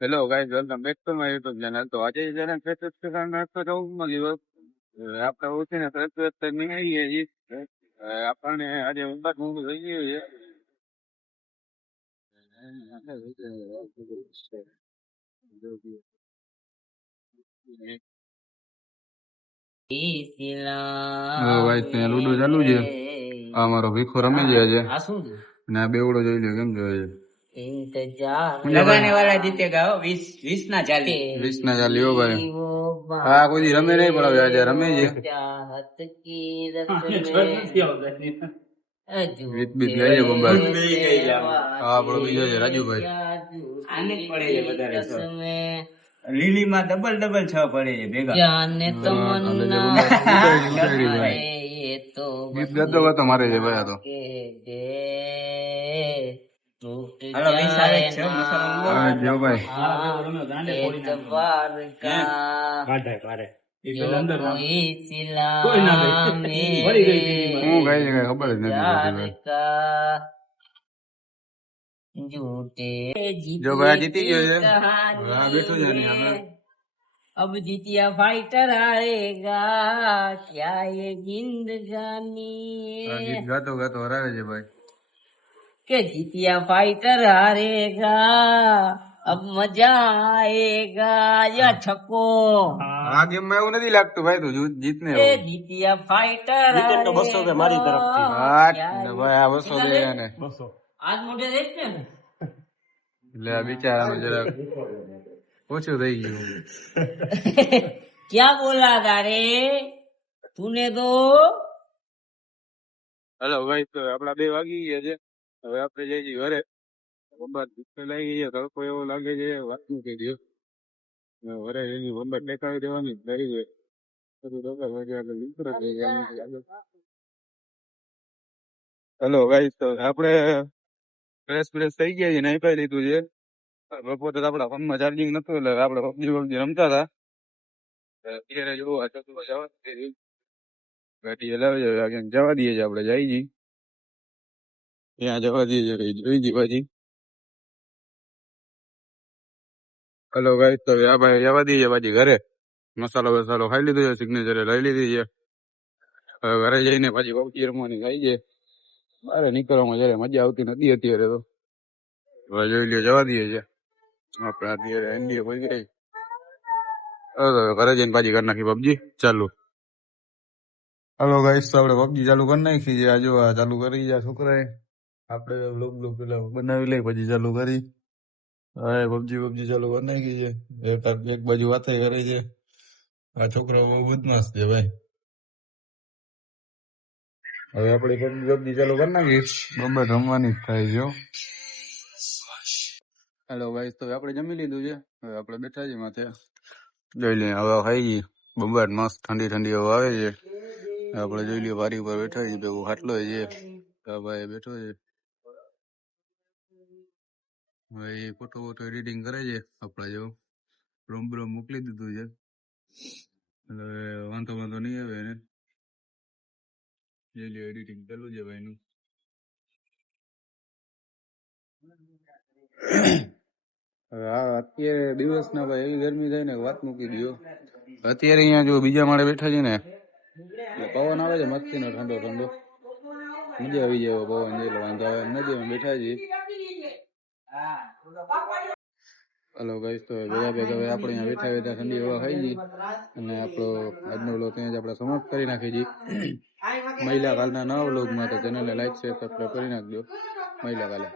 Hello guys, welcome back to my YouTube channel. તો આજે જરા ફેસ કરવાનો તો જવું દિવસ આપણે ઉઠીને ફ્રેશ નહીં આવીએ છીએ. આપણને આજે ઊંઘ ઊંઘ થઈ ગયું છે. ભાઈ ત્યાં લુડો ચાલુ છે. આ મારો ભીખો રમે છે આજે. અને આ બેવડો જોઈ લ્યો કેમ જોયે છે. लगाने वाला जीतेगा 20 ना 40 20 ના ચાલ્યો ભાઈ. હા કોઈ દી રમે નહીં, પણ હવે આજે રમે છે. ગીત બીત ગાઈએ બંબાર. હા આપણો બીજો છે રાજુભાઈ. આને પડે છે વધારે છ. લીલી માં ડબલ 6 પડે છે ભેગા. ગીત ગાતો ગાતો મારે છે ભાઈ આ તો. હાલો 20 આવે છે મસાલો હા જો ભાઈ. હું ગાય છે કઈ ખબર જ નથી. જો ભાઈ જીતી ગયો છે. હા બેઠો છે એની સામે. अब जीतिया फाइटर आएगा क्या ये जिंदगानी આ ગીત ગાતો ગાતો હરાવે છે ભાઈ. के जीतिया फाइटर हारेगा अब मजा आएगा या छक्को આ ગેમ માં એવું નથી લાગતું ભાઈ તું જીત ને. ए जीतिया फाइटर તો 200 રૂપિયા મારી તરફથી. ભાઈ આ 200 દે ને. आज मोटे देख ने એટલે આ બિચારાનું જરાક ઓછું થઈ ગયું. क्या बोला गारे तूने तो હેલો ભાઈ, તો આપડા 2 વાગી ગયા છે. હવે આપણે જઈ છીએ ઘરે. બંબાર લાગી ગઈ, તડકો એવો લાગે છે વાત નું કહી દો. ઘરે એની બંબાર ટેકાવી દેવાની થઈ ગઈ. હેલો ભાઈ, તો આપણે ફ્રેશ થઈ ગયા છીએ, નહીં પાઈ લીધું છે. બપોરે આપડા ફોનમાં ચાર્જિંગ નતું એટલે આપડે પબજી રમતા હતા. અત્યારે જોવું આ ચતુર ગાડી હલાવી જવા દઈએ છીએ. આપડે જઈ છીએ ત્યાં જવા દઈએ છીએ, જોઈ જઈએ પછી. હેલો ભાઈ, તો આ ભાઈ જવા દઈએ પછી ઘરે. મસાલો બસાલો ખાઈ લીધો છે, સિગ્નેચર લઈ લીધી છે. હવે ઘરે જઈને પછી પબજી રમવાની થાય છે. બારે નીકળવામાં જયારે મજા આવતી નથી અત્યારે તો. હવે જોઈ લ્યો જવા દઈએ છે આપડે. અત્યારે એનડીએ કોઈ ગઈ. ઘરે જઈને પાછી કરી નાખી પબજી ચાલુ. હલો ગાઈસ, તો આપડે પબજી ચાલુ કરી નાખી છે. આ જો આ ચાલુ કરી છે છોકરાએ. આપડે બ્લોગ પેલા બનાવી લઈ પછી ચાલુ કરી. હા પબજી ચાલુ કરી નાખી છે. એક બાજુ વાતે કરે છે. આ છોકરો બહુ બદમાશ છે ભાઈ. હવે આપડે પબજી ચાલુ કરી નાખી. બરાબર રમવાની જ થાય છે. હેલો ગાઈસ, તો આપણે જમી લીધું છે. હવે આપણે બેઠા છીએ માથે. જોઈ લઈએ હવે ખાઈ ગઈ. બંબાટ મસ્ત ઠંડી ઠંડી હવા આવે છે. આપણે જોઈ લઈએ બારી ઉપર બેઠા છીએ, ભેગું ખાટલો છે. ભાઈ બેઠો છે. હવે એ ફોટો એડિટિંગ કરે છે આપડા જેવું. રોમ મોકલી દીધું છે. એટલે વાંધો નહીં આવે એને. જોઈ લ્યો એડિટિંગ ચાલુ છે ભાઈનું. અત્યારે દિવસ ના ભાઈ એવી ગરમી થાય ને વાત મૂકી દો. અત્યારે અહીંયા જો બીજા માળે બેઠા છે ને, પવન આવે છે મસ્તી નો ઠંડો ઠંડો. મજા આવી જાય પવન છે એટલે વાંધો આવે નથી. બેઠા છીએ. હેલો ગાઈસ, તો ભેગા હવે આપણે અહીંયા બેઠા ઠંડી હવા ખાઈ ગઈ. અને આપણો આજનો વ્લોગ ત્યાં જ આપણે સમાપ્ત કરી નાખી છીએ. મહિલા કાલના નવા વ્લોગમાં તો ચેનલને લાઈક શેર સબસ્ક્રાઈબ કરી નાખજો. મહિલા કાલે